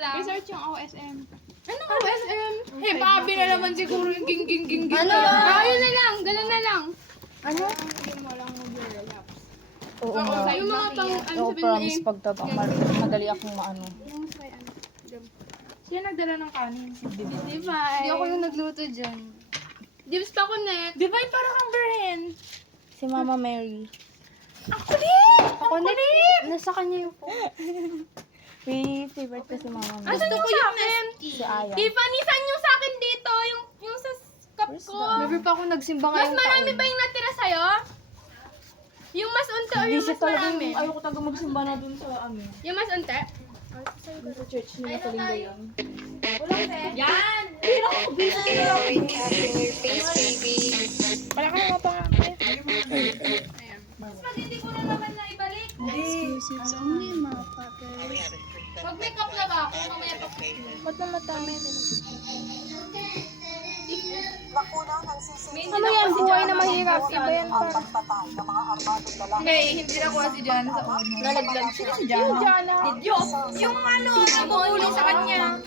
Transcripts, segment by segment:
lang. Research yung OSM. Ano OSM? Eh, Bobby na naman siguro yung ging. Ano? Ayun na lang, ganun na lang. Ano? Hindi mo lang mag-relapse. Oo nga. Yung mga pang, ano Oo, sabihin promise na pagtabang. Madali akong maano. yung may ano. Siya nagdala ng kanin. Divine. Hindi ako yung nagluto dyan. Dips pa connect. Divine, parang kang Beren. Si Mama Mary. Ako din! Ako din. Nasa kanya yung phone. May favorite ko si Mama Mary. Gusto ko yung Nesty. Si Aya. Tiffany, saan yung sa akin dito? Yung sa cup Where's ko. that? Never pa ako nagsimba Mas ngayong marami taon. ba yung natira sa'yo? Yung mas unti o yung Busy mas talaga marami? yung ayoko talaga magsimba na dun sa amin. Yung mas unti? Sa church nila sa linggo yun. Yan! Wala ka naman pa nga. Mas pag hindi ko na naman na ibalik. Excuses only, motherfucker. Mag-makeup na ba ako? Mamaya pa. Ba't na matami? Ano yan? Buhay na mahirap. Iba yan para. Okay, hindi na kuha si Jan sa uno. Nalaglag siya si Jana. Jana. Yung ano, tumulong sa kanya.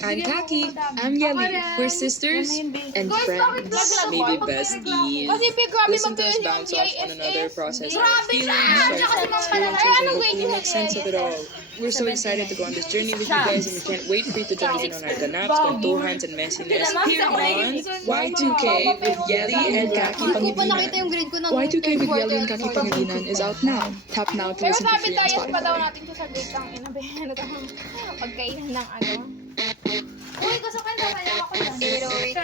I'm Kaki. I'm Yeli. We're sisters and friends, maybe besties. Kasi big grabe Listen to us mag-tuloy bounce off one another, process our Grabe feelings, siya! Tsaka si Ma'am start Malala. Ay, experiences, and anong grade hopefully niya make sense of it all. We're so excited to go on this journey with you guys, and we can't wait for you to join in on our ganaps, kwentuhans, and messiness here on Y2K with Yeli and Kaki Hindi ko pa Pangilinan. nakita yung grade ko ng Y2K third with quarter Yeli and at Kaki fourth. Pangilinan is out now. Tap now to Pero listen for sabi free on tayo pa daw Spotify. natin to sa date ang inabihan na tama. Pagkainan ng ano. Uy, gusto ko yung kaya ako dyan.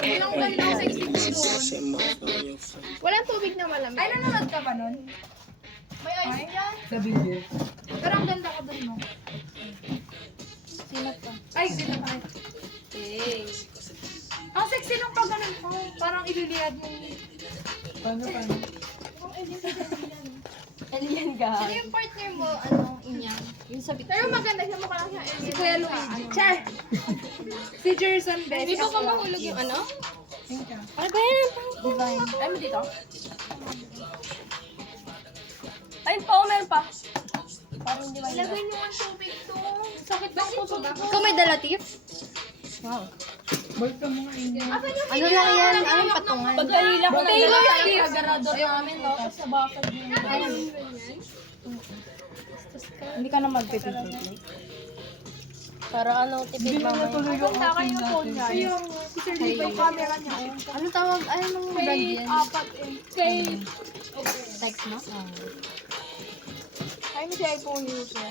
Ilang ganda sa isip mo. Walang tubig na malamig. Ay, nanonood ka ba nun? May ice dyan? Pero ang ganda ko dun mo. Sino to? Ay, dito pa. Okay. Ang sexy nung pag ganun ko. Parang ililiyad mo. Paano? Alien ka. Sino yung partner mo? Ano, inyang? Yung sa bitch. Pero maganda siya mukha lang siya. Si Kuya Luigi. Char! Si Jerson Best. Hindi ba ka mahulog yung ano? Ano ba yan? Divine. Ay mo dito? Ayun pa, meron pa. Parang hindi mahirap. Lagay niyo ang tubig to. Sakit ba po ba? Ikaw may dala, Tiff? Wow. Asan yung Ano lang yan? Anong patungan? Pagkalila ko Taylor na Swift. Garador namin, no? Tapos sa bakod niya. Hindi ka na magpipigil. Para ano, tipid mamaya. Punta kayo ng phone niya. Yung camera niya. Ano tawag? Anong brand yan? Apat eh. Kay... Text mo? Ay, may siya iPhone user.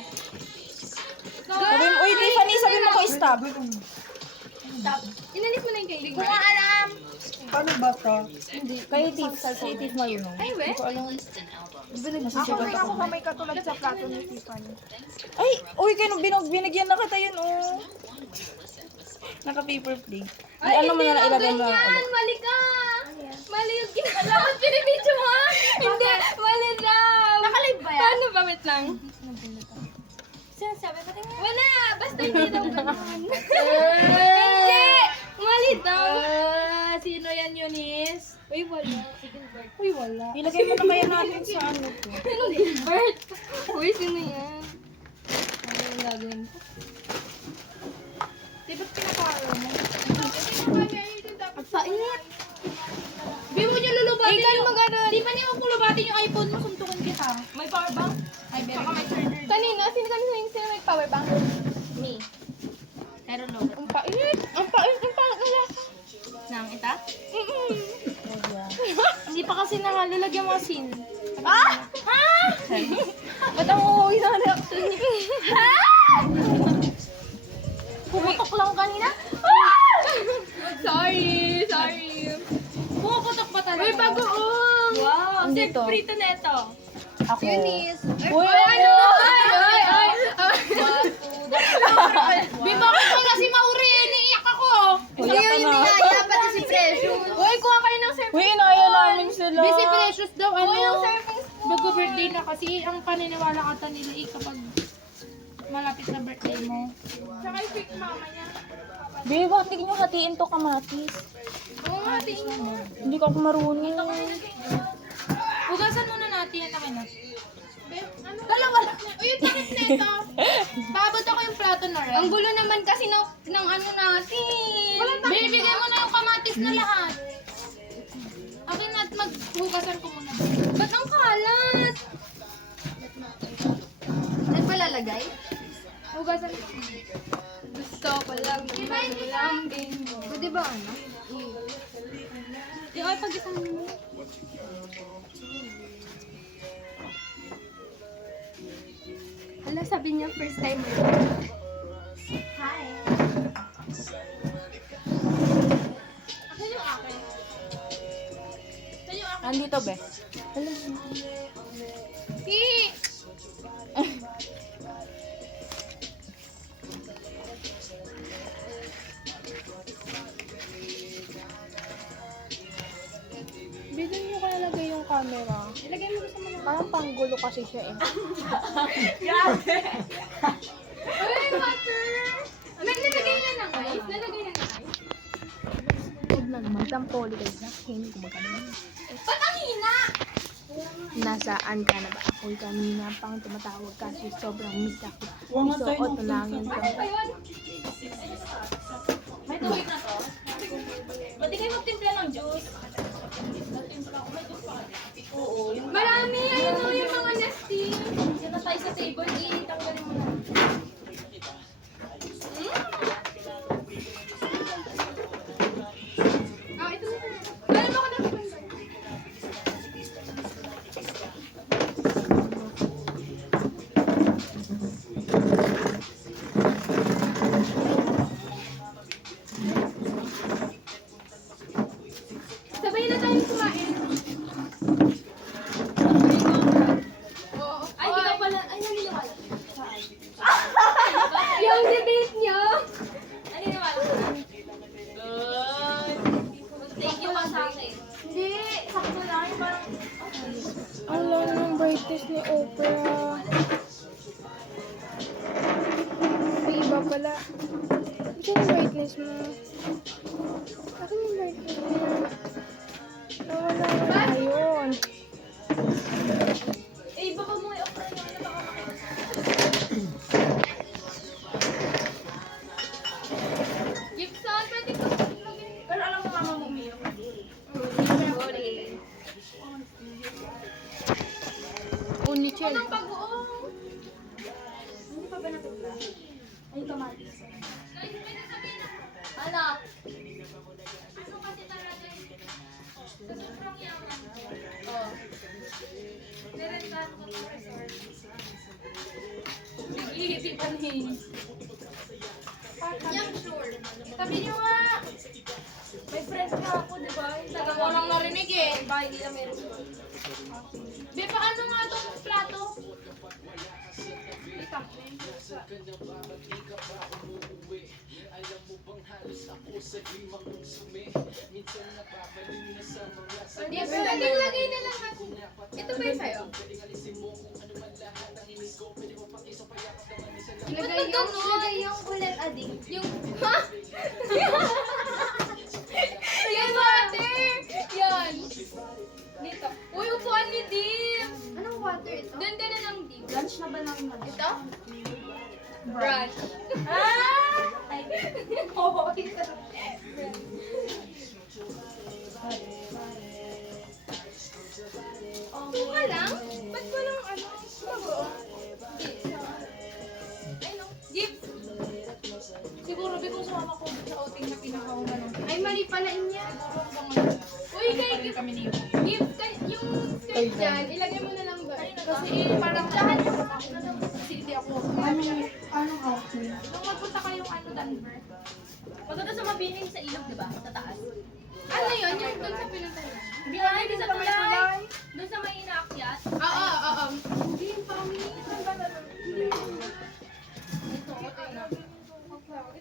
Sabi mo, uy, Tiffany, sabi mo ko stop. Inalis mo na yung kay Hindi ko nga alam. Kay Tiff marunong. Ay, we? Hindi ko alam. Ako may katulad sa plato ni Tiffany. Ay, uy, binigyan na kita yun, oh. Naka-paper plate. Ay, ano mo na ilagay mo lang ulit. Mali ka! Mali yung ginalaman. Pinibidyo mo ha? Hindi, mali daw. Nakalive ba yan? Paano ba? Wait lang. Sinasabi ko wala, basta hindi daw ganun. Hindi! Mali daw. Sino yan, Eunice? Uy, wala. Uy, wala. Ilagay mo na kaya natin sa ano to. Bert! Uy, sino yan? Ano yung gagawin ko? Di ba't pinaparo mo? Ang pait! Di mo niya lulubatin yung... Di ba niya kung lulubatin yung iPhone mo, suntukan kita. May power bank? Ay, baby. Saka may charger. Kanina, sino may power bank? Me. Pero no. Ang pait! Ang pait! Ang pait! Ang lasa! Nang ita? Hindi pa kasi nakalulagyan mo sin. Ah! Ha? Ba't ang uuwi na reaction niya? Ha? Pumutok lang kanina. Ah! Sorry. Pumuputok pa talaga. Uy, bagoong! Wow, Andito. prito neto. Ako. Eunice. Uy, Ano? Ay! Bimakit mo na si Mauri, iniiyak ako. Uyak ka na. Kaya pati si Precious. Uy, kuha kayo ng surprise. Uy, inaya namin sila. Busy Precious daw, ano? yung surprise mo. Bago-birthday na kasi ang paniniwala ata nila kapag malapit na birthday mo. Tsaka yung quick mama niya. Babe, bakit hindi nyo hatiin to kamatis? Oo nga, tingin mo. Hindi ko ako marunong. Hugasan muna natin at ito. Babot ako yung plato na rin. Ang gulo naman kasi ng ano natin. Binibigay mo na yung kamatis na lahat. Akin na at maghugasan ko muna. Ba't ang kalat? Ano palalagay? Hugasan ko. Gusto ko lang malambing mo. Pwede ba ano? Di ay pag-isang mo. Hala, sabi niya first time mo. Hi. Akin yung akin. Akin yung akin. Andito, be. Hihi. Dito nyo kaya lagay yung camera. Ilagay mo gusto mo na. Parang panggulo kasi siya eh. Uy, water! Nalagay na ng ice? Nalagay na ng ice? Huwag na naman. Tampoli kayo na. Hindi ko magkano. Ba't ang hina? Nasaan ka na ba? Ako'y kanina pang tumatawag kasi sobrang miss ako. Isuot na lang yun. Ayun. May tubig na to? Pwede kayo magtimpla ng juice. Oo. Marami! Ayun o yung mga nesting. Yan na tayo sa table. Tanggalin mo na. Ah, ito na. Alam mo ko na. Sabay na tayo kumain. Oo. Ay, di ka pala. Ay, naniniwala. Yung debate niyo. Naniniwala ka na? Good. Thank you pa sa akin. Hindi. Sakto lang. Yung parang... Ang long ng brightness ni Oprah. May iba pala. Ito yung brightness mo. Ako yung brightness mo. Nawala na ayun. Eh, baka mo i-offer nyo. Ano baka makita sa Gibson, pwede ko lagyan. Pero alam mo mama mo umiyak. Sorry. Unichel. Anong pag-uong? Hindi pa ba natula? Ay, kamatis. Ano? Ano kasi talaga yun? Sa sobrang yaman. Oo. Nirentahan ko sa resort. Nag-iisipan eh. Yang sure. Sabi niyo nga. May friend nga ako, di ba? Taga mo lang narinig eh. Bahay nila meron. Be, paano nga itong plato? Ito. Yes, lagay na lang natin. Ito ba yung sa'yo? Ilagay yung ulit adik. Yung, ha? Yan, water! Yan. Dito. Uy, upuan ni Dim! Anong water ito? Doon ka na lang, Dim. Lunch na ba namin mag Ito? Brunch. Ah! Ay, oo, ito. Tuka lang? Ba't walang ano? Bago. Ay, no. Jeep! Siguro, Bi, kung sumama ko sa outing na pinakauna nung... Ay, mali pala inya. Uy, kay kami ni Jeep, yung skirt dyan, ilagay mo na lang ba? Kasi parang lahat yung kasi hindi ako. Anong outfit? Nung magpunta kayong ano, Denver. Maganda sa mabining sa ilog, di ba? Sa taas. Ano yun? Yung doon sa pinuntahan? Hindi ka hindi sa tulay. Doon sa may inaakyat. Oo, oo. Hindi, pami. Saan ba na?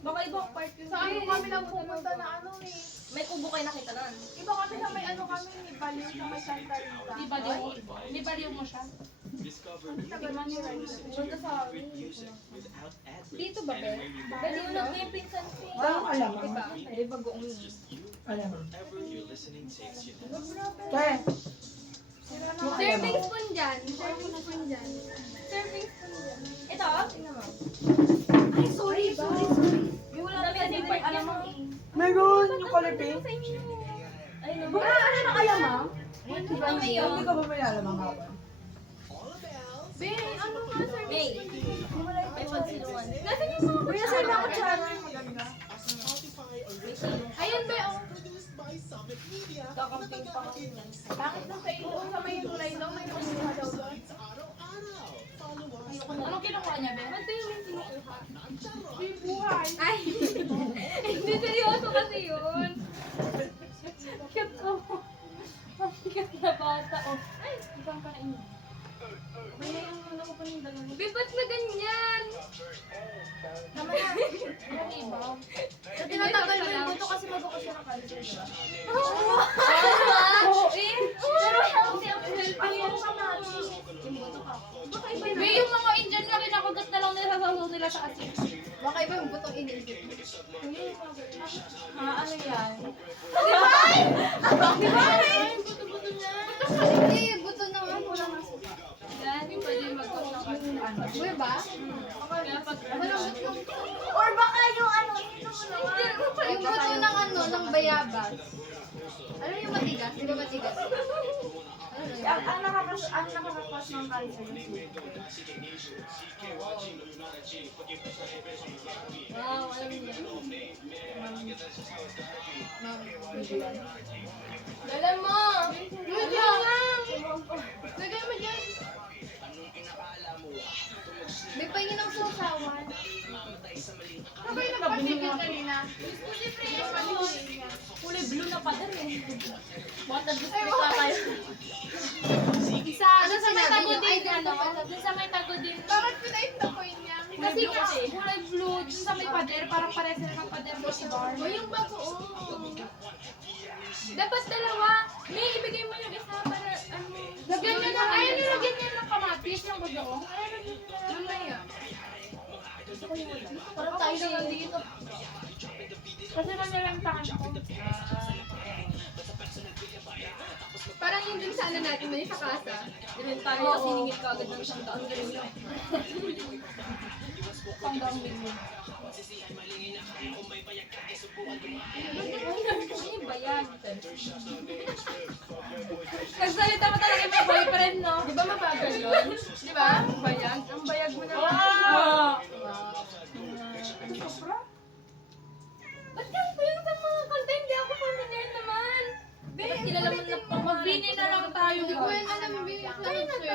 Baka ibang part yun. Sa ano kami lang pupunta na ano eh. May kubo kayo nakita nun. Iba kami sa may ano kami, ni Baliw sa may Santa Rita. Di baliw mo siya? Punta sa amin. Dito ba, Be? Baliw na ko yung pinsan ko. Parang alam mo. Diba? Ay, bagoong yun. Alam mo. Serving spoon dyan. Serving spoon dyan. Serving spoon dyan. Ito, tingnan mo. Ay, sorry. Yung wala na kasi part alam mo. Meron yung kalipin. Ay, no. Ano na kaya, ma'am? Ito kayo. Hindi ka ba may alamang hapon? Be, ano nga, serving May. spoon? May pagsilungan. Nasaan yung mga Kuya, sa'yo na ako tsara. Maganda. May silong. Ayun, be, oh. Kakamping pa kasi yan. Bakit nung sa iyo? Sa may kulay daw, may kukuha daw doon. Anong kinukuha niya, be? Ba't tayo yung kinukuha? May buhay. Ay! Hindi seryoso kasi yun. Cute ko. Ang cute na bata. Oh. Ay, ibang kain mo. May ano ko pa ng dalawa. Babe, ba't na ganyan? Tama na. Ano iba? So, tinatagal mo yung buto kasi mabukas siya ng cancer, di ba? Oo, eh. Pero healthy ang healthy. Ano ka natin? Yung buto ka. Baka iba Be, yung mga Indian na kinakagat na lang nila sa sasaw nila sa asin. Baka iba yung butong iniisip mo. Ano yan? Di ba? Buto-buto niya. Hindi, buto ng ano lang nasuka. Yan, pwede mag-cook ng ano. Buhay ba? Kaya pag Walang buto ng Or baka yung ano, yung buto ng ano, ng bayabas. Alam mo yung matigas? Di ba matigas? Ano yun? ang nakakapas ng cancer. Wow, alam niya. Dala mo! Wait lang! Lagay mo dyan. May pahingin ng susawan. Ano ba yung nagpatigil kanina? Siyempre yung pahingin. Kulay blue na pa din eh. Water district pa tayo. Isa, ano sa may tago Din, din, ano, ano? dun sa may tago din. Bakit pinait na point niya? Kasi kasi, kulay blue, dun sa may pader, parang pares sila ng pader mo si bar. O yung bago, oh. Dapat dalawa. May ibigay mo yung isa para ano. Lagyan niyo na, ayaw nilagyan niyo ng kamatis ng bago. Mamaya. Parang tayo na lang dito. Kasi nanyalantahan ako. Parang yung dun sa ano natin, may sa kasa. Diba tayo kasi hiningit ka agad ng isang taon ganun lang. Panggang million. Ano ba yan? Nagsalita mo talaga yung mga boyfriend, no? Di ba mabagal yun? Di ba? Bayag. Ang bayag mo na. Wow! Ba't ganito yung sa mga kanta? Hindi ako familiar naman. Ba't kilala mo na pang magbini na lang tayo. Hindi ko yan alam. Ay, na to.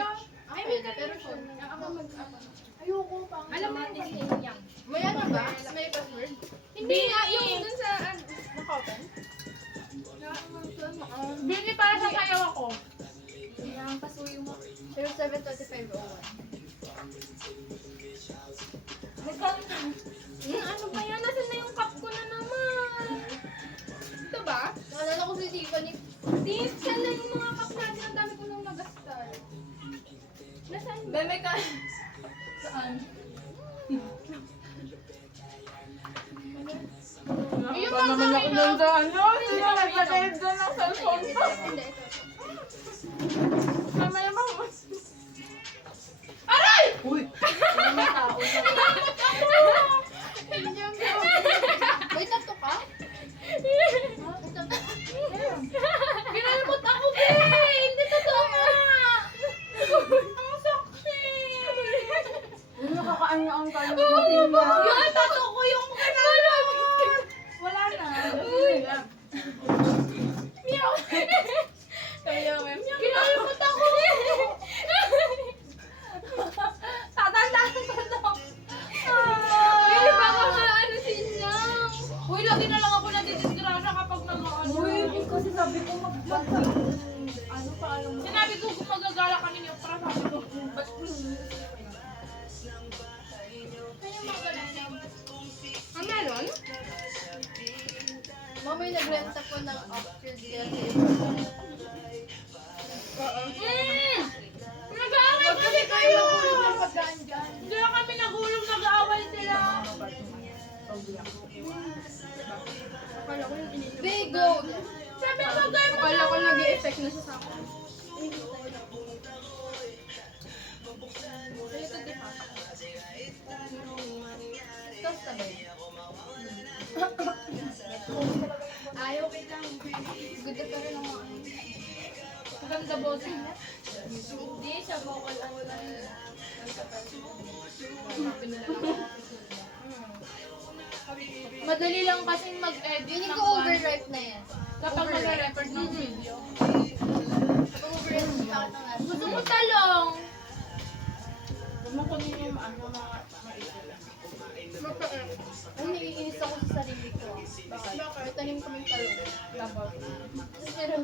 Ay, may pero sure. Ako mag-apa. Ayoko pa. Alam mo hindi sa'yo yan. May ano ba? May password? Hindi nga eh. Yung dun sa, naka-open? Bini para sa sayaw ako. Yung pasuyo mo. 072501. Ano ba yan? Nasaan na yung cup ko na naman? Ito ba? Naalala ko si Tiffany. Steve, saan na yung mga cup natin? Ang dami ko nang nagastar. Nasaan ba? Beme ka. Saan? Yung mga naman ako Sa ano? Sino nagpatayag doon ng cellphone ko? Hindi, ito. Mamaya mo. Uy! May tao. Wait, tato ka? Ginalmot ako, be! Hindi totoo nga! Ang sakit! Uy, nakakaano ang tayo ng matinda. Yan, tato ko yung kinalmot! Wala na. Meow! Kinalmot ako! Tatandaan ko to. Uy, baka maano si Inyang. Uy, lagi na lang ako nadidisgrasya kapag nag-ano. Uy, kasi sabi ko magbata. Ano pa alam mo? Sinabi ko kung magagala ka ninyo, para sabi ko, ba't Ang meron? Mamay nagrenta po ng Oxford kasi. Nag-aaway Huwag kasi kayo magulog ng pagkaan dyan. Hindi na kami nagulong, nag-aaway sila. Big gold! Sabi ko, gano'n. Akala ko nag-i-effect na siya sa akin. okay lang. Ganda ka rin ang mga ano. Maganda boses niya. Hindi siya vocal ano lang. Madali lang kasi mag-edit. Feeling ng ko one. overripe na yan. Kapag mag-record ng video. Kapag overripe, bakit ang lasa? Gusto mo talong? Ay, naiinis ako sa sarili ko. Bakit? Tanim kami talong. Tapos meron,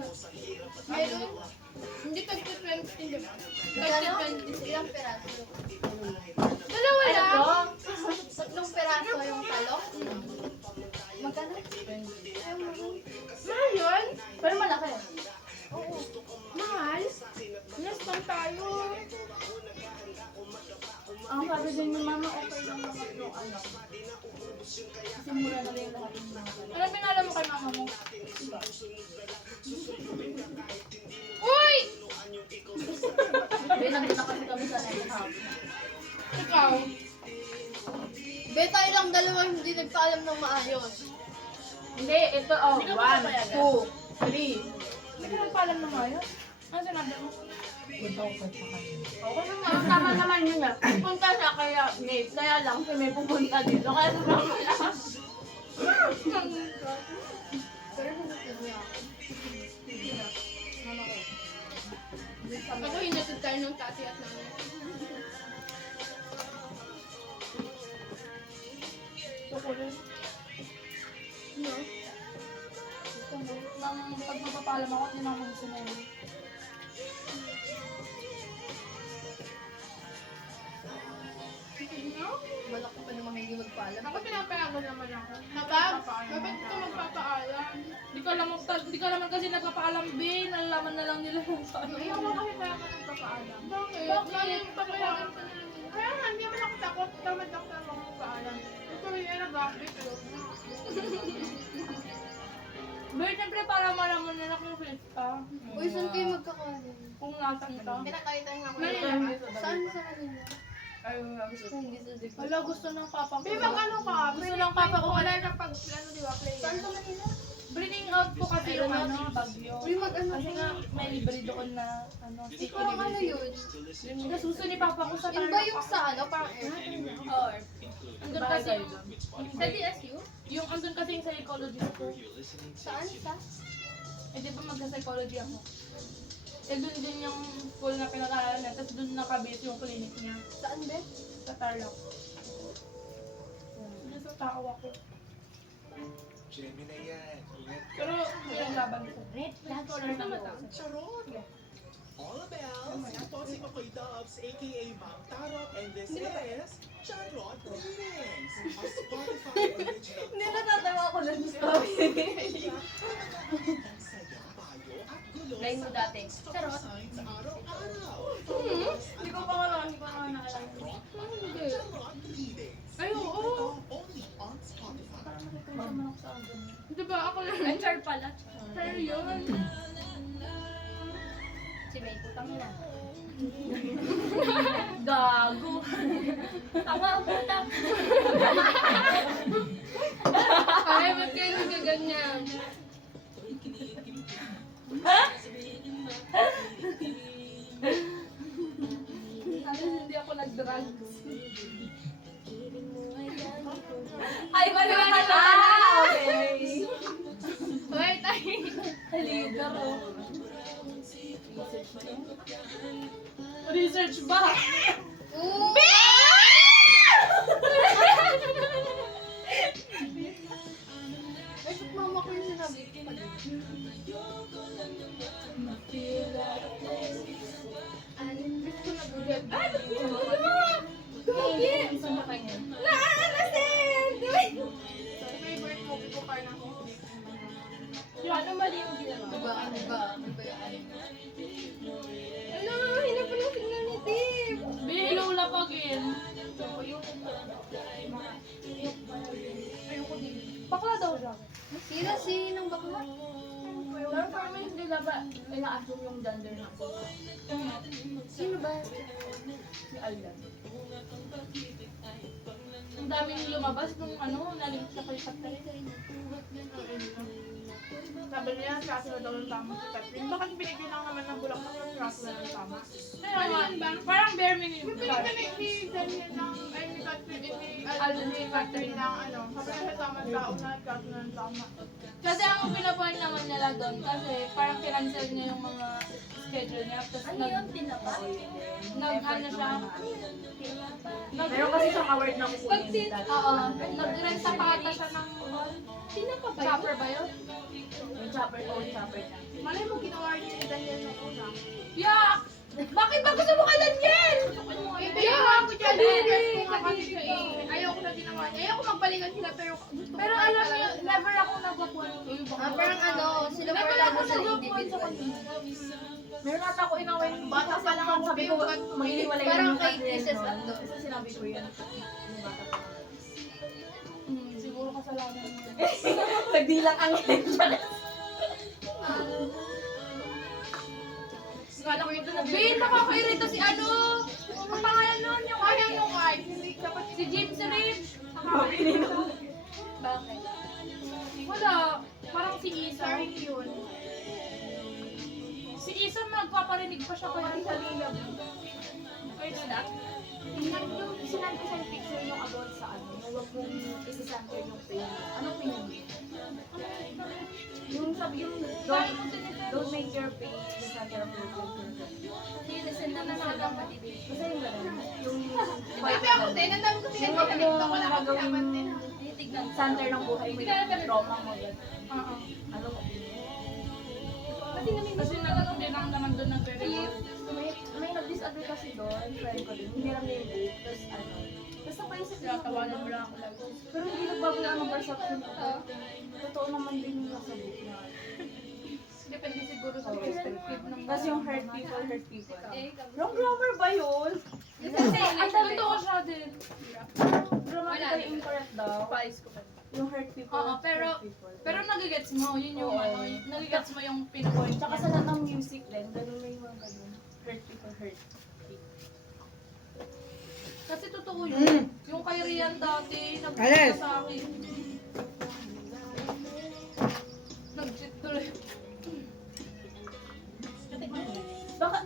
Hindi tag-20, di ba? magkano? Ilang peraso? Dalawa lang. Tatlong peraso yung talong? Magkano? Mahal yun? Pero malaki. Oo. Mahal? Naspan tayo. Ang sabi din ni mama, okay lang naman yung ano. Kasi mura na rin lahat ng mga talong. Ano pinala mo kay mama mo? Uy! Nandun na kasi kami sa next house. Ikaw? Be, tayo lang dalawa hindi nagpaalam ng maayos. Hindi, ito oh. 1, 2, 3. Hindi ka nagpaalam na mayo? Ano sinabi mo? Okay naman, tama naman yun na. Punta siya kaya May, kaya lang siya may pupunta dito. Kaya sumama na. Pero hanapin niya ako. Mama ko. Ako hinatid tayo ng tati at nanay. Chocolate. No? Nang pag mapapalam ako, hindi na ako gusto na yun. No? Malaki pa naman hindi magpaalam. Ako pinapayagan naman ako. Kapag? Bakit ka magpapaalam? Di ka naman kasi nagpapaalam, Bin. Nalalaman na lang nila yung ano. Ayaw mo kasi kaya ka nagpapaalam. Bakit? Bakit? Papayagan ka na lang nila. Kaya nga, hindi naman ako takot. Tamad ako sa mga magpaalam. Ito yung nag-update. Bin, siyempre para malaman nila kung fit ka. Uy, saan kayo magkakaroon? Kung nasan ka. Pinakaitan nga ko. Manila. Saan sa Manila? Ayun nga. Hindi sa Digos. Wala, gusto ng papa ko. Bimang ano ka? Gusto ng papa ko. Wala na pag plano, di ba, player? Saan sa Manila? Bringing out po kasi yung ano, bagyo. Uy, mag-ano Kasi nga, may libre doon na, ano, Hindi ko lang ano yun. Nasuso ni papa ko sa Yun ba yung sa ano? Parang airplane? Oo. Andun kasi sa DSU? Yung andun kasi yung psychologist ko. Saan? Sa? Eh, di ba magsa-psychology ako? Eh, dun din yung school na pinag-aaral niya. Tapos dun nakabase yung clinic niya. Saan, be? Sa Tarlac. Dun sa tao ako. Gemini yan. Ingat ka. Pero, yung laban ko. Charot! All about Posse Makoy Dubs, aka Ma'am Tarot, and this is Charot Readings, a Spotify original. Hindi natatawa ko ng story. Ang saya, bayo, at gulo Line mo dati. Charot signs araw-araw. Hindi ko pa naalala. Charot Readings. Ay, oo. Only on Spotify. Di ba ako lang? Ay, Char pala. Pero yun. Si May, putang na. Gago. Tama, putang. Ay, ba't kayo nagaganyan? Ano, hindi ako nag-drugs. Ay, wala ka na. Okay. Wait, ay. Leader, oh. Research ba? Oo! Ay, ba't mama ko yung sinabi ko pa din? Alis ko na bugat. Ay, Hindi, gusto na kanya. favorite movie ko pa na. Yung ano mali yung ginawa? Diba, ano ba? Ano ba yung ano? Ano, hinap na signal ni Tim. Bihilaw lang again. Ayoko din. Bakla daw siya. Sino si ng bakla? Pero for me, hindi na ba ina-assume yung gender na ako? Sino ba? Si Alan. Ang daming lumabas nung ano, nalimit sa kay Katarina. Sabi niya, kaso na daw ng tama si Catherine. Bakit binigyan lang naman ng bulaklak ng kaso na ng tama? Ano yun ba? Parang bare minimum. Binigyan ni Daniel ng, ay ni Catherine ng ano, sabi niya sa tamang tao na kaso na ng tama. Kasi ang pinapoint naman nila doon, kasi parang kinancel niya yung mga schedule niya. Tapos Ano yun? Tinapa? ano siya, Meron kasi siyang award ng kukunin. oo, nag-renta pa ata siya ng Tinapa ba yun? chopper ba yun? Yung chopper, chopper niya. Malay mo, ginawa niya ni Daniel ng una. Yak! Bakit ba gusto mo kay Daniel? Yak! Ako dyan, request ko nga kasi siya eh. Ayoko na ginawa niya. Ayoko magbalikan sila, pero gusto ko. Pero alam niyo, never ako nagpapuan. Parang ano, sila Never wala ako na sa nagpapuan sa individual. kanya. Meron ata ako inaway ng bata pa lang ako, sabi ko, maghiwalay Parang yung kay Catherine, Princess no? Ando. Kasi sinabi ko yan. Yung bata pa lang. Siguro kasalanan niya. Nagdilang ang Kala ko ito na Bin, nakakairita si ano? Ang pangalan nun, yung Kaya yung ay, hindi dapat si James Reed. bakit? Wala. Parang si Isa. Sorry yun. Si Isa nagpaparinig pa siya kay Salila. Kay Snap. Yung sinabi ko sa picture yung about sa ano, yung huwag mong isi-center yung pain. Anong pain mo? Yung sabi yung don't make your pain the center of your life. Listen na lang sa kapatid. Kasi yung gano'n, yung Sabi ako din, ang dami ko pinag-pinag wala akong kinaman din. Titignan. center ng buhay mo, yung trauma mo yan. Oo. Ano mo? Kasi nagkakabinang naman doon ng very May nag-disagree kasi doon, friend ko din, hindi lang yung date, tapos ano, basta pa isip Kaya tawanan mo lang ako lagi. pero hindi nagbago lang ang perception ko. Totoo naman din yung nasa book na. Depende siguro sa perspective ng Kasi yung hurt people, hurt people. Eh, Wrong grammar ba yun? Kasi ang totoo siya din. Grammatically incorrect daw. Yung hurt people, Oo, pero- hurt people. Pero nagigets mo, yun yung Oo. ano, nagigets mo yung pinpoint Tsaka niya. sa lahat ng music din, ganun may mga ganun. Hurt people, hurt people. Kasi totoo yun. Yung kay Rian dati, nag-cheat sa akin. Nag-cheat tuloy. Baka,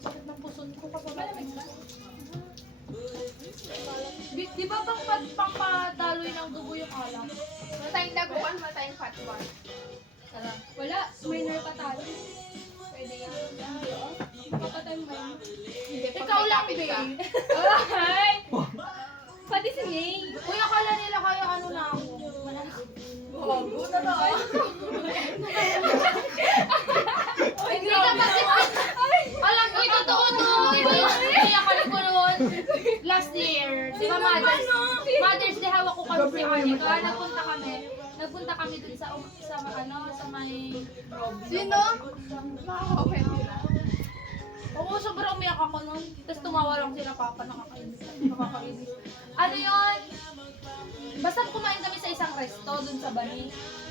Sakit ng puson ko kasi malamig na. Di ba pangpataloy ng dugo yung alak? Matayang daguan, matayang fatwan. Wala, minor pa tayo. Pwede yan. Papatay mo yan. Ikaw lang, kapit babe. ka. Ay! Pati si May. Uy, akala nila kaya ano na ako. Bago na na. Hindi ka kasi alam ko, totoo to. Ito yung akala ko noon. Last year, di ba Mother's Day, hawak ko kami si Anika. Nagpunta kami dun sa may Sino? Nakaka-open sila. Oo, sobrang umiyak ako nun. Tapos tumawa lang sila, Papa, nakakainis. Ano yun? Basta kumain kami sa isang resto dun sa Bani.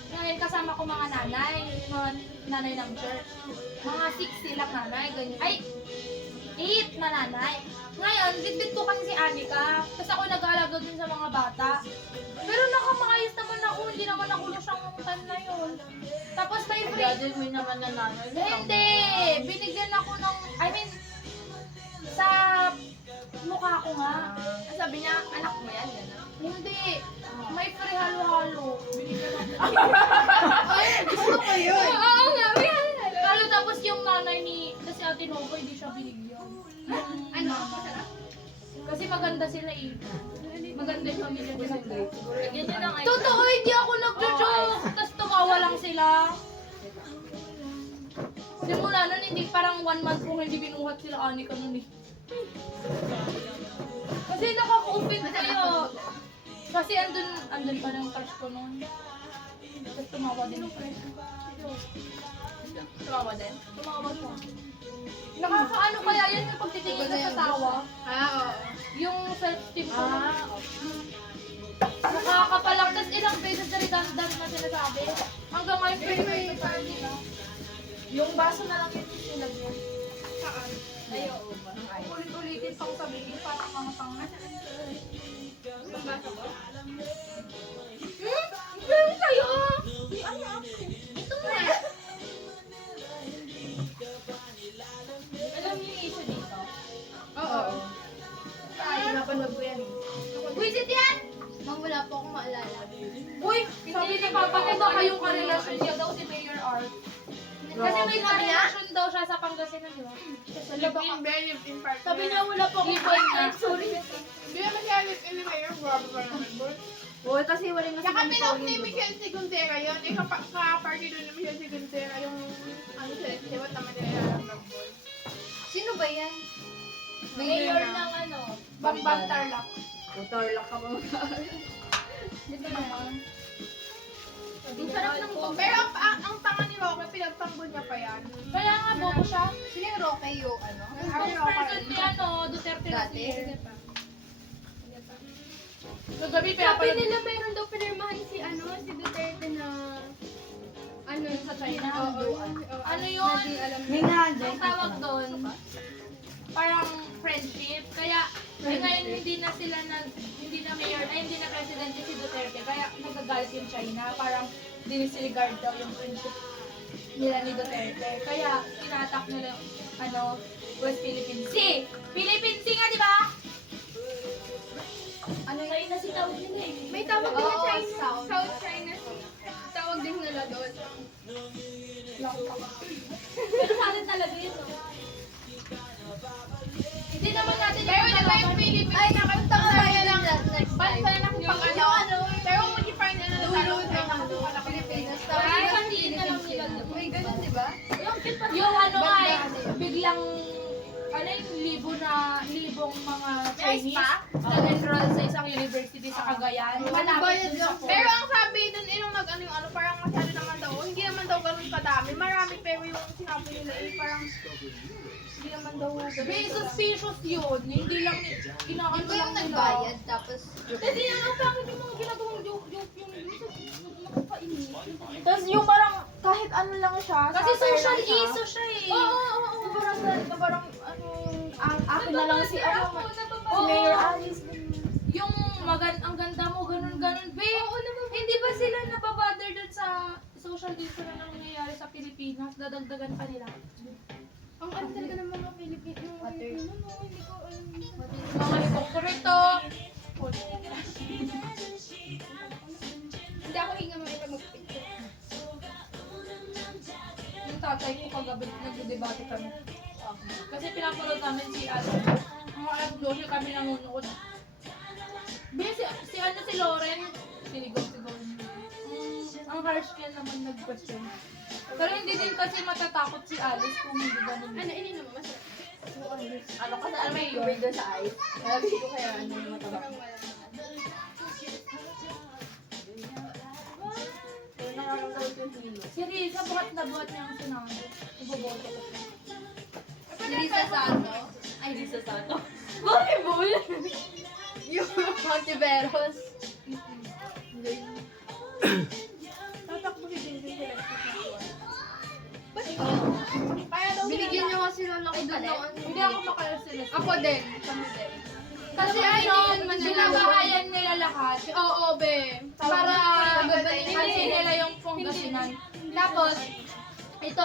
Ngayon kasama ko mga nanay ng church. Mga 6 silang nanay, ganyan. Ay, 8 na nanay. Ngayon, bitbit ko kasi si Anika. Tapos ako nag-aalaga dun sa mga bata. Pero nakamaayos naman ako, hindi naman ako siyang time na yun. Tapos may free. graduate mo naman na nanay. Hindi! Binigyan ako ng, sa mukha ko nga. Sabi niya, anak mo yan, gano'n. Hindi. May free halo-halo. Binigyan ako. Gusto ko yun. Oo nga, may halo-halo. Halo tapos yung nanay ni, kasi Ate Nova, hindi siya binigyan. Ano? Masarap? Kasi maganda sila eh. Maganda yung pamilya nila. Ganyan lang ay. Totoo, hindi ako nagjo-joke. Tapos tumawa lang sila. Simula nun, hindi parang 1 month kung hindi binuhat sila Anika nun eh. Kasi nakaka-open kayo. Kasi andun pa ng crush ko nun. Tapos tumawa din yung crush ko. Tumawa din? Tumawa siya. Nakakaano kaya yan yung pagtitingin ka sa tawa? Oo. Yung self-esteem ko. Nakakapalak. Tapos ilang beses na redundant na sinasabi. Hanggang ngayon, perfect pa nila. Yung baso na lang yung nilagyan. Saan? Ulit-ulitin pang sabihin, parang mga pangat. Meron sa'yo! Ito mo eh. Alam niyo yung issue dito? Oo. Ay, napanood ko yan. Buisit yan! Ma'am, wala po akong maalala. Uy, sabi ni Papa ko ba kayong karelasyon niya daw si Mayor Art? Kasi may karelasyon daw siya sa Pangasinan, di ba? Sabi niya wala po akong maalala. Sorry. Hindi naman siya live-in ni Mayor, grabe pa naman, boy. Uy, kasi wala nga Saka pinok ni Michelle Seguntera yun. Eh, ka-party doon ni Michelle Seguntera yung ano sila, siwat naman nila yung boy. Sino ba yan? Mayor ng ano? Bambang Tarlac. Tarlac ka ba? Dito naman. Ang sarap ng Pero ang tanga ni Roque, pinagtanggol niya pa yan. Kaya nga, bobo siya. Sino yung Roque yung ano? Spokesperson ni ano, Duterte na Dati? Kagabi Sabi pinapanood. nila meron daw pinirmahan si ano, si Duterte na ano Sa China. Ano yun? Ang tawag doon, parang friendship. Kaya, ngayon hindi na mayor, ay hindi na presidente si Duterte. Kaya nagagalit yung China. Parang dinisregard daw yung friendship nila ni Duterte. Kaya, tinatak nila yung, ano, West Philippine Sea. Philippine Sea nga, di ba? Ano ngayon na si tawag nila eh. may tawag din na Oo, China. South. South China Sea. Tawag din nila doon. Pero sa atin talaga yun, no? Hindi naman natin Pero diba yung Philippines? Ay, nakanta ka tayo lang. Bansa na kung pang ano. Pero kung i-find na lang tayo sa mga Pilipinas. Ay, sabihin na lang nila. May ganun, di ba? Yung ano nga eh, biglang, ano yung libong mga Chinese nag-enroll sa isang university sa Cagayan. Malapit dun sa port. Pero ang sabi dun, yung nag-ano yung ano, parang masyado naman daw, hindi naman daw ganun kadami. Marami, pero yung sinabi nila, parang hindi naman daw. May suspicious yun. Hindi lang, inaano Di ba yung lang nila. nagbayad tapos Hindi na ang bakit yung mga ginagawang joke-joke yung nakakainis. Tapos yung parang kahit ano lang siya. Kasi satire social lang siya. issue siya eh. Oo. Parang ano yung akin na lang si ano, si Mayor Alice. Yung ang ganda mo, ganun, be. Hindi ba sila nababother dun sa social issue na nangyayari sa Pilipinas? Dadagdagan pa nila. ang ano talaga ng mga Pilipino, yung Pilipino, no, hindi ko alam. Mga hipokrito. Hindi ako hinga mga ito mag-picture. Yung tatay ko kagabi nagdedebate kami. Kasi pinapanood namin si Ate. Mga alas 12 kami nanonood. Si Loren, sinigaw-sigaw niya. Ang harsh niya naman nag-question. Pero hindi din kasi matatakot si Alice kung hindi ganun. Ano, ininom mo masarap. Ano kasi alam mo yung tubig doon sa ice? Sabi ko kaya ano yung mataba. Parang wala naman. Pero nakakamdaw yung hilo. Si Risa, buhat na buhat niya ang sinabi. Iboboto ko siya. Si Risa Santo. Ay, Risa Sato. Bakit mo? Yung Montiveros. Tatakbo si Jinjin sila. Kaya daw binigyan niyo nga sila ng palit. Hindi ako makalasila. Ako din. Kami din. Kasi Ay, ano, hindi yun man binabahayan nila lahat. Oo, be. Para Hindi. pansin nila yung Pangasinan. Tapos, ito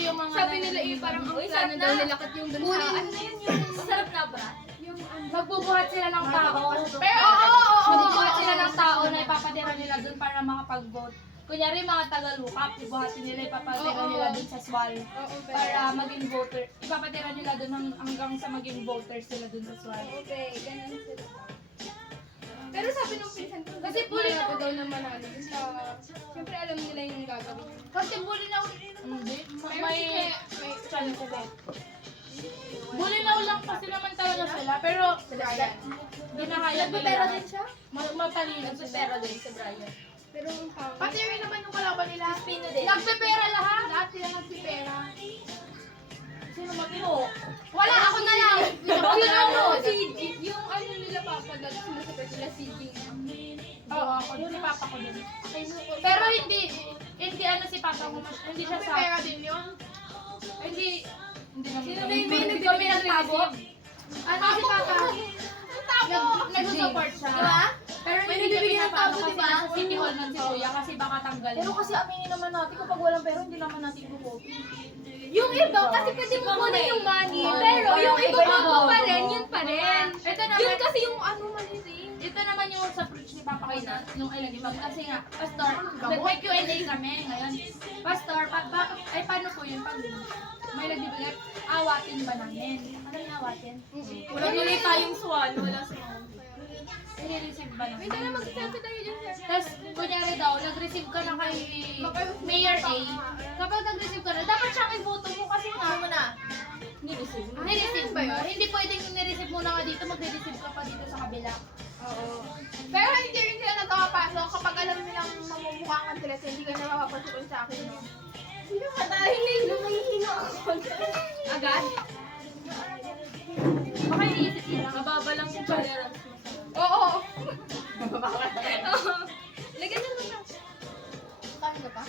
yung mga Sabi nila parang ang plano daw nila kat yung dun sa ano na yun yung Masarap na ba? yung ano. Magbubuhat sila ng tao. Pero oo. Magbubuhat sila ng tao na ipapatira nila dun para makapag-vote. Kunyari mga taga-lukap, ibuhatin nila, ipapatira Oo. nila dun sa SWAL. Oo, be. Para maging voter. Ipapatira nila dun hanggang sa maging voters sila dun sa SWAL. Okay, ganun sila. Pero sabi nung pinsan ko, Kasi kasi bully ako daw na manalo dun sa... Siyempre alam nila yung gagawin. Kasi bulinaw, hindi, may channel ko ba? Bulinaw lang kasi naman talaga sila, pero ginahayag Nagpapera nila. din siya? Matalino sila. Din si Brian. Pero ang pangit. Pati rin naman yung kalaban nila. Pino din. Nagpepera lahat. Lahat sila nagsipera. Sino matino? Wala, ako na lang. Si yung ano nila papadala, sumasabay sila si Jing. Oo, ako. Si Papa ko din. Pero hindi ano si Papa ko, hindi siya sa... Pera din yun. Hindi naman. Sino Hindi may kami nagtabo. Ano si Papa? Ang tao nag-support siya. Diba? Pero May hindi niya nagbibigay ng pinapano tabo, kasi diba? nasa City Hall man si Kuya kasi baka tanggalin. Pero kasi aminin naman natin, kapag walang pera, hindi naman natin i-copy. Yung iba, kasi pwede mo kunin yung money, Oo, pero pero yung iba iba mo pa iba. rin, yun pa rin. Ito naman, Yun kasi yung ano mali rin. ito naman yung sa preach ni Papa Kay na nung ilan di ba? Kasi nga, Pastor, may Q&A kami ngayon. Pastor, ay paano po yun? Pag may nagbibigay, awatin ba namin? Ano yung awatin? Walang ulit tayong swan, wala swan. I-receive ba namin? Pwede na mag-selfie tayo dyan, sir. Tapos, kunyari daw, nag-receive ka na kay Mayor A. Kapag nag-receive ka na, dapat siyang iboto mo kasi nga, Ano mo na? ni-receive ba yun? Hindi pwedeng ni-receive mo na nga dito, mag-receive ka pa dito sa kabila. Pero hindi rin sila nagkakapasok kapag alam nilang mamumukhaan sila so hindi ka na mapapasukin sa akin, no? Sino ka dahil? Lumihino ako. Agad? Baka iniisip nila, mababa lang yung tolerance mo. Oo. Lagyan na lang. Kain ka pa?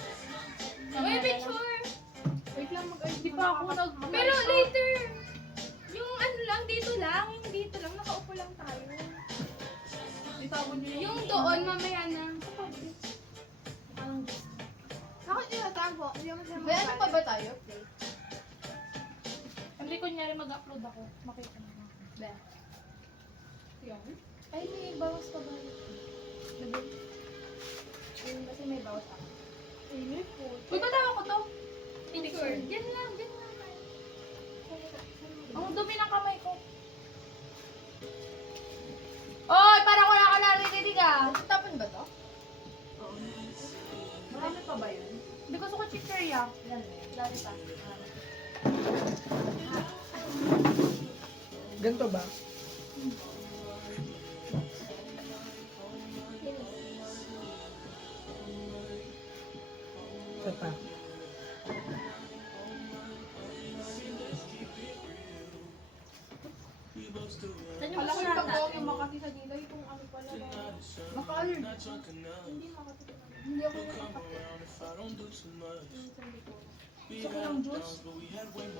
Uy, picture! Wait lang, Hindi pa ako Pero later, yung ano lang, dito lang, yung dito lang, nakaupo lang tayo. Yung doon, mamaya na. Ako tinatago. May ano pa ba tayo? Hindi kunyari mag-upload ako, makita mo. Be. Yan. Ay, may bawas pa ba? Kasi may bawas ako. Ay, may food. Uy, patawa ko to. Picture. Diyan lang. Ang dumi ng kamay ko. Oy, parang wala ka naririnig ah. Tapon ba to? Marami pa ba yun? Hindi ko suko chichirya. Dali pa. Ganito ba? Ito pa. Alam ko pag yung Makati sa dila, itong ano pala. Makati. Hindi Makati. Hindi ako nakakapit. Gusto ko ng juice.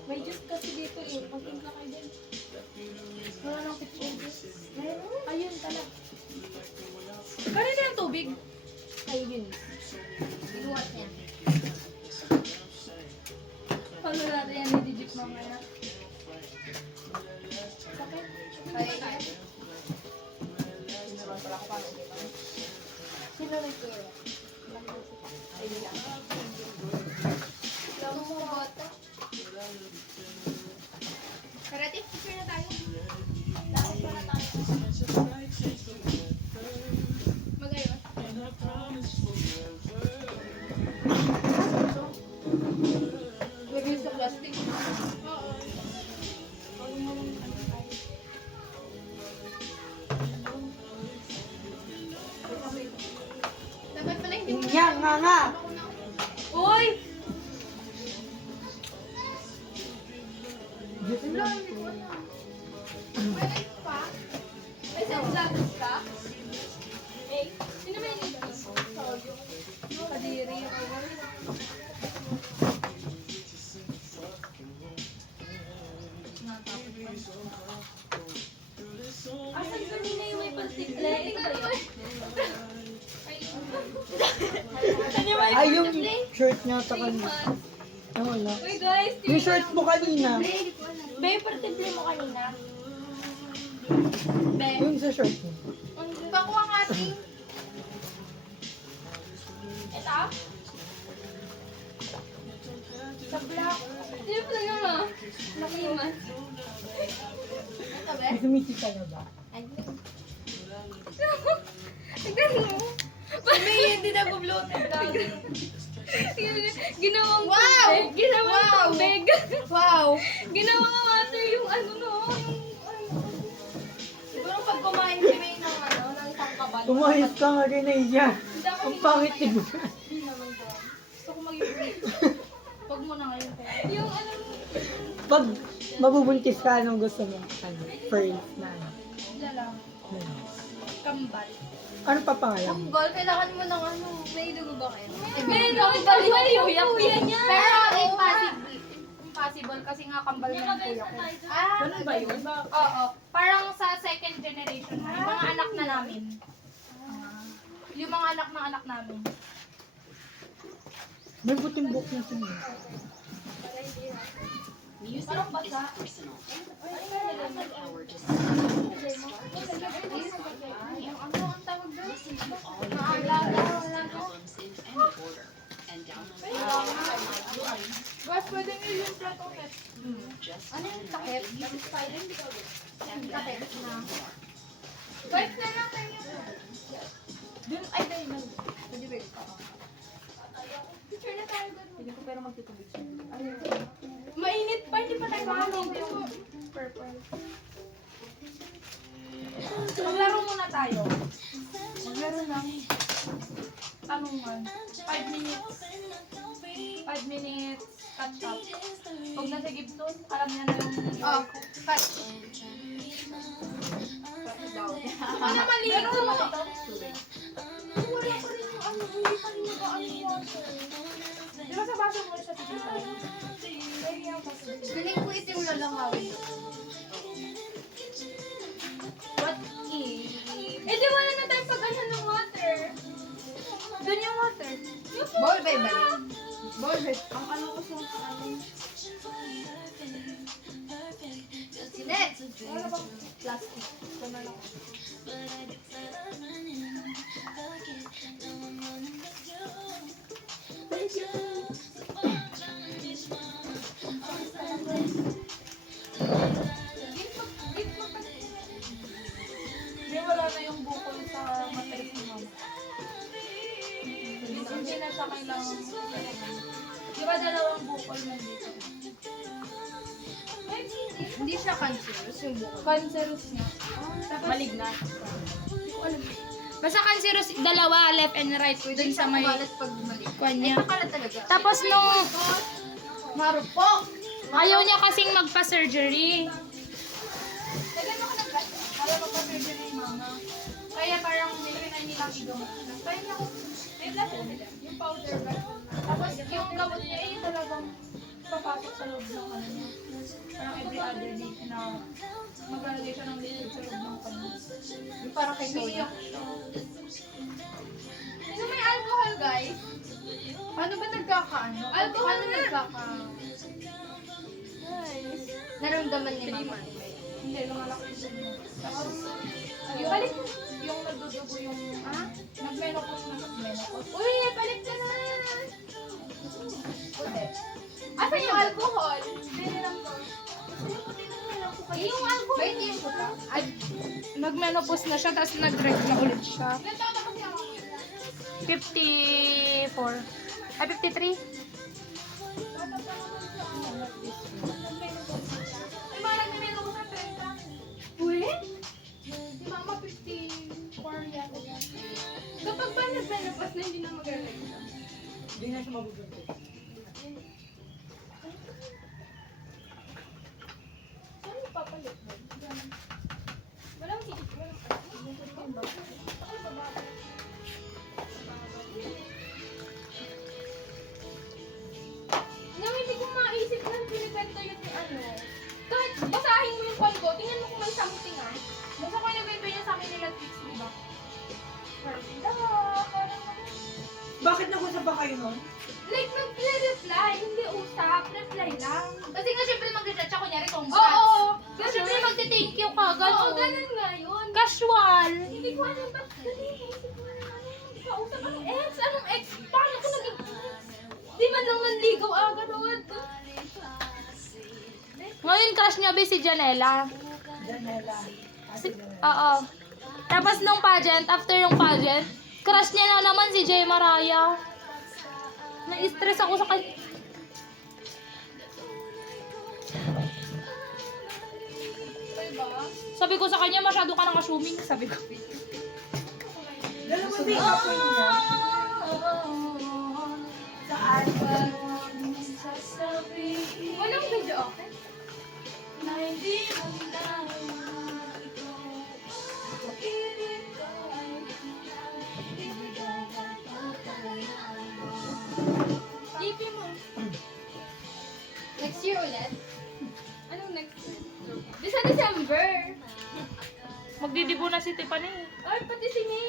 May juice kasi dito eh. Pag-impla kayo din. Wala nang picture juice. Meron? Ayun pala. Kanina yung tubig. Ayun. Biluhat niya. Paano natin yan ni Digit mamaya? Kaya. Sino nagturo? Sumugot. Karate, picture na tayo. Lakot pa na tayo. Magayos. Magayos sa plastic. Oo. Dapat pala hindi mo Nga. Uy! Pwede pa? May sunglasses ka? Sino may nito? Kadiri ako. Asan kanina yung may pantikle? Ito ba yun? Ay, yung shirt niya sa kanina. Ah, wala. Uy guys, Yung shirt mo kanina. Be, partible mo kanina. Yung sa shirt mo. Pakuha nga ating. Ito? Sa black. Sino pa lang ah? Nakiman. Ito ba? May sumisita na ba? Tignan mo. May hindi na bubloted lang. Ginawang Wow! tubig. Ginawang Wow! tubig. Wow! Ginawang water yung ano no. Yung Siguro pag kumain si May ng ano, ng isang kaban. Umayos ka nga rin eh, yeah. Ang pangit ni Bro. Hindi naman daw. Gusto ko mag-ibig. Huwag mo na ngayon. Yung ano. Pag mabubuntis ka, anong gusto mo? Ano? First na ano? Wala lang. Ano? Kambal. Ano pa pangalan mo? Bunggol, kailangan mo ng ano. May dugo ba kayo? Meron. Iba yung kuya niya. Pero impossible. possible kasi nga kambal Hindi ng ba guys kuya na ko. tayo dyan? Ganun ba yun? Oo. Parang sa second generation. Yung mga anak na namin. Yung mga anak ng anak namin. May buting book na siya. Parang basa. Ano ang tawag doon? Guys, pwede nyo yung platonet. Ano yung takip? Takip na. Guys, na lang kayo. Dun, ay, dahil man. Pwede ba yun? Picture na tayo doon. Hindi ko pero magtutubig siya. Mainit pa, hindi pa tayo makakita yung purple. Maglaro muna tayo. Maglaro lang. Tanungan. 5 minutes. 5 minutes catch up. Pag nasa Gibson, alam niya na yung... Oh, cut. Ano maligo? Wala pa rin yung ano, hindi pa rin yung ano water. Di ba sa baso mo siya titipan? Galing ko ito yung lalangawin. What if? Eh di wala na tayo pag ano ng water. Doon yung water. Ball ba ibalik? Ball ba? Ang ano ko sa amin. Next! Ano ba? Plastic. Ito na lang. Di wala na yung bukol sa matalis ni mama. Hindi na siya kailangan. Di ba dalawang bukol na dito? Hindi siya cancerous yung bukol. Cancerous niya. Maligna. Hindi ko alam. Basta cancerous, dalawa, left and right. Dun sa may kwan niya. Tapos nung marupok, ayaw niya kasing magpa-surgery. Lagyan ako ng gas. Ayaw magpa-surgery ni mama. Kaya parang nilagyan nilang igamot. Kaya niya ako, may blood nila. Yung powder blood. Tapos yung gamot niya, eh talagang papasok sa loob ng ano niya. Parang every other day na maglalagay siya ng liquid sa loob ng kanya. Yung parang kay Sonia. Sino may alcohol, guys? Paano ba nagkakaano? Alcohol paano nagkaka... Guys. Naramdaman ni mama. Hindi, lumalaki siya niya. Tapos, yung, balik mo. Yung nagdudugo yung... Ah? Nag-menopause na nag-menopause. Uy, balik ka na! Ulit. Asan yung alcohol? Binilang ko. Yung alcohol. May tissue ka? Nag-menopause na siya, tapos nag-drag na ulit siya. 54. Ay, 53. Ay, mga nag-menopause na 30. Uy? Si mama 54 yata yan. Kapag ba nag-menopause na hindi na mag-relax siya? Hindi na siya mabubuntis. Saan yung papalit mo? Walang tiit. Walang Nang hindi ko maisip na binibenta yun ni ano. Kahit basahin mo yung ko, tingnan mo kung may something ah. Basta ko nabento niya sa akin nila Twix, di ba? Parang Bakit nag-usap ba kayo nun? like, nag-reply, hindi usap, reply lang. Kasi nga syempre mag-chat siya, kunyari congrats. Oo, kasi syempre magti-thank you ka, gano'n. Oo, ganun nga yun. Casual. Hindi ko alam ba't ganun. Hindi ko alam ano yung kausap. Anong ex? Anong ex? Paano ko naging di man lang nanligaw agad. Ngayon crush niya ba si Janela? Janela. Oo. Tapos nung pageant, after yung pageant, crush niya na naman si Jay Maraya. Na-stress ako sa kanya. Sabi ko sa kanya, masyado ka nang assuming. Sabi ko. Dalawa make-up ko niya. Saan ba walang video okay? Na hindi DP mo. Next year ulit? Anong next year? Di sa December. Magdidibo na si Tiffany. Ay, pati si May.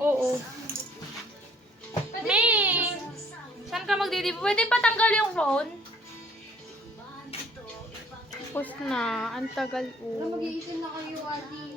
Oo. Pati May! Saan ka magdidibo? Pwede patanggal yung phone? Tapos na. Ang tagal Ano, oh. mag-iisin na kayo, Ate.